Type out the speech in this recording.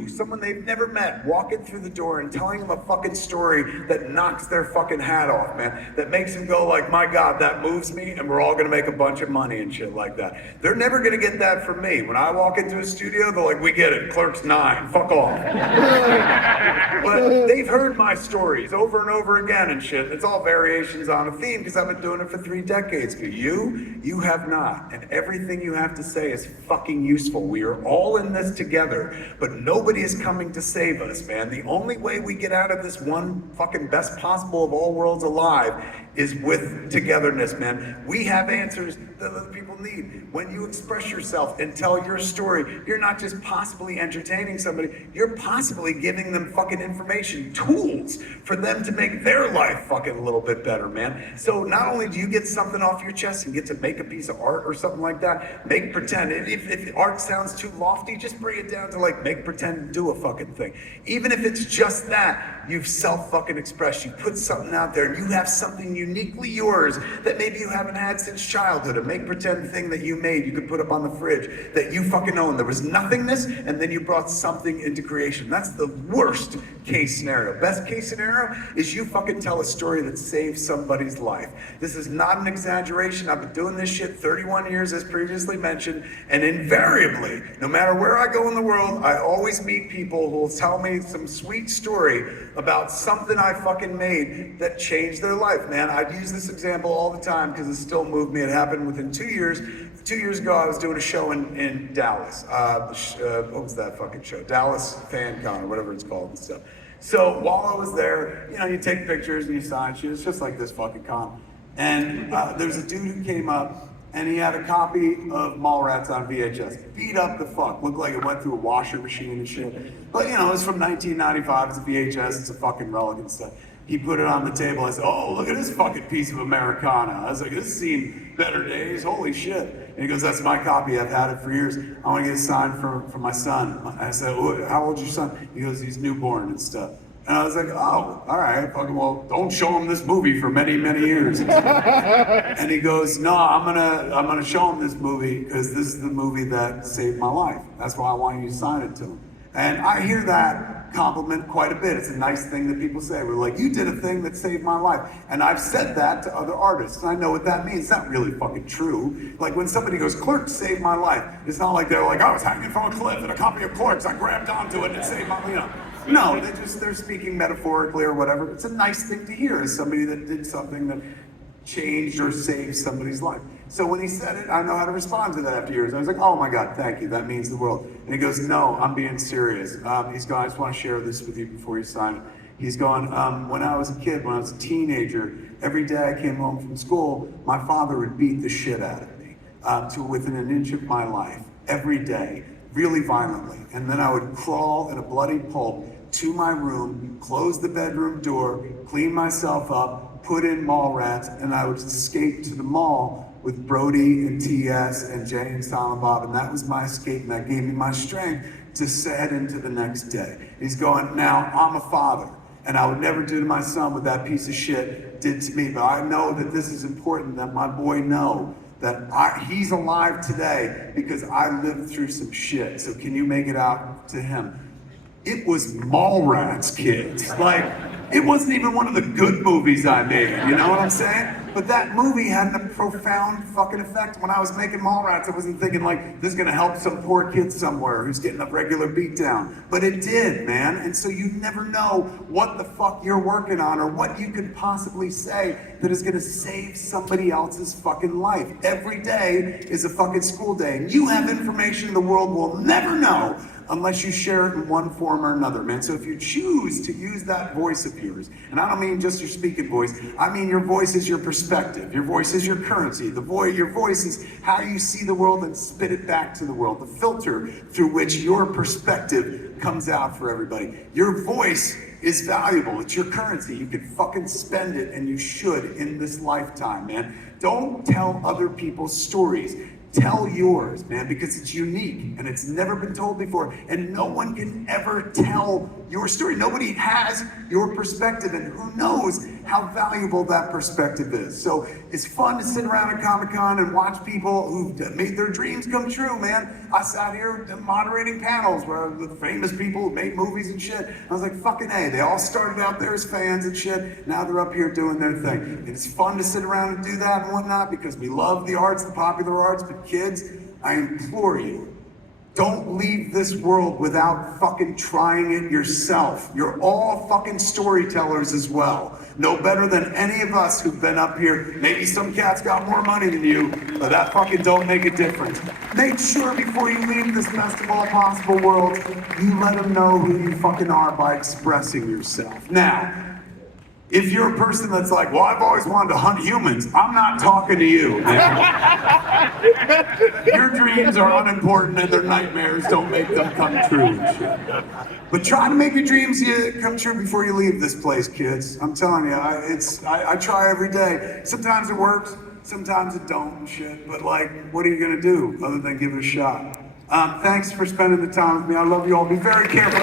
you, someone they've never met, walking through the door and telling them a fucking story that knocks their fucking hat off, man, that makes them go like, my God, that moves me, and we're all gonna make a bunch of money and shit like that. They're never gonna get that from me. When I walk into a studio, they're like, we get it, Clerks 9, fuck off. But they've heard my stories over and over again and shit. It's all variations on a theme because I've been doing it for 3 decades. But you have not. And everything you have to say is fucking useful. We are all in this together, but nobody is coming to save us, man. The only way we get out of this one fucking best possible of all worlds alive is with togetherness, man. We have answers that other people need. When you express yourself and tell your story, you're not just possibly entertaining somebody, you're possibly giving them fucking information, tools for them to make their life fucking a little bit better, man. So not only do you get something off your chest and get to make a piece of art or something like that, make pretend. If art sounds too lofty, just bring it down to like make pretend and do a fucking thing. Even if it's just that, you've self-fucking expressed. You put something out there and you have something uniquely yours that maybe you haven't had since childhood. A make pretend thing that you made, you could put up on the fridge that you fucking own. There was nothingness and then you brought something into creation. That's the worst case scenario. Best case scenario is you fucking tell a story that saves somebody's life. This is not an exaggeration. I've been doing this shit 31 years as previously mentioned, and invariably, no matter where I go in the world, I always meet people who will tell me some sweet story about something I fucking made that changed their life, man. I use this example all the time because it still moved me. It happened within 2 years. 2 years ago, I was doing a show in Dallas. What was that fucking show? Dallas Fan Con or whatever it's called and stuff. So while I was there, you know, you take pictures and you sign shit. It's just like this fucking con. And there's a dude who came up and he had a copy of Mallrats on VHS. Beat up the fuck. Looked like it went through a washer machine and shit. But you know, it was from 1995. It's a VHS. It's a fucking relic and stuff. He put it on the table. I said, oh, look at this fucking piece of Americana. I was like, this has seen better days. Holy shit. And he goes, that's my copy. I've had it for years. I want to get it signed for my son. I said, how old's your son? He goes, he's newborn and stuff. And I was like, oh, all right, fucking well, don't show him this movie for many, many years. And he goes, no, I'm gonna show him this movie because this is the movie that saved my life. That's why I want you to sign it to him. And I hear that compliment quite a bit. It's a nice thing that people say. We're like, you did a thing that saved my life. And I've said that to other artists, and I know what that means. It's not really fucking true. Like when somebody goes, Clerks saved my life, it's not like they're like, I was hanging from a cliff and a copy of Clerks, I grabbed onto it and it saved my, you know. No, they're speaking metaphorically or whatever. It's a nice thing to hear as somebody that did something that changed or saved somebody's life. So when he said it, I know how to respond to that after years. I was like, oh my God, thank you, that means the world. And he goes, no, I'm being serious. He's going, I just want to share this with you before you sign it. He's going, when I was a kid, when I was a teenager, every day I came home from school, my father would beat the shit out of me to within an inch of my life, every day, really violently. And then I would crawl in a bloody pulp to my room, close the bedroom door, clean myself up, put in Mallrats, and I would escape to the mall with Brody and TS and Jay and Silent Bob, and that was my escape, and that gave me my strength to head into the next day. He's going, now I'm a father, and I would never do to my son what that piece of shit did to me, but I know that this is important, that my boy know that he's alive today because I lived through some shit, so can you make it out to him? It was Mallrats, kids. Like, it wasn't even one of the good movies I made, you know what I'm saying? But that movie had a profound fucking effect. When I was making Mallrats, I wasn't thinking like, this is gonna help some poor kid somewhere who's getting a regular beatdown. But it did, man. And so you never know what the fuck you're working on or what you could possibly say that is gonna save somebody else's fucking life. Every day is a fucking school day. And you have information the world will never know unless you share it in one form or another, man. So if you choose to use that voice of yours, and I don't mean just your speaking voice, I mean your voice is your perspective, your voice is your currency, your voice is how you see the world and spit it back to the world, the filter through which your perspective comes out for everybody. Your voice is valuable, it's your currency, you can fucking spend it, and you should in this lifetime, man. Don't tell other people's stories. tell yours, man, because it's unique and it's never been told before, and no one can ever tell your story. Nobody has your perspective, and who knows how valuable that perspective is. So it's fun to sit around at Comic-Con and watch people who made their dreams come true, man. I sat here moderating panels where the famous people who made movies and shit. I was like, fucking A, they all started out there as fans and shit. Now they're up here doing their thing. And it's fun to sit around and do that and whatnot because we love the arts, the popular arts, but kids, I implore you, don't leave this world without fucking trying it yourself. You're all fucking storytellers as well. No better than any of us who've been up here. Maybe some cat's got more money than you, but that fucking don't make a difference. Make sure before you leave this Festival of Possible Worlds, you let them know who you fucking are by expressing yourself. Now, if you're a person that's like, well, I've always wanted to hunt humans, I'm not talking to you. Your dreams are unimportant and their nightmares don't make them come true and shit. But try to make your dreams come true before you leave this place, kids. I'm telling you, I try every day. Sometimes it works, sometimes it don't and shit. But like, what are you gonna do other than give it a shot? Thanks for spending the time with me. I love you all. Be very careful.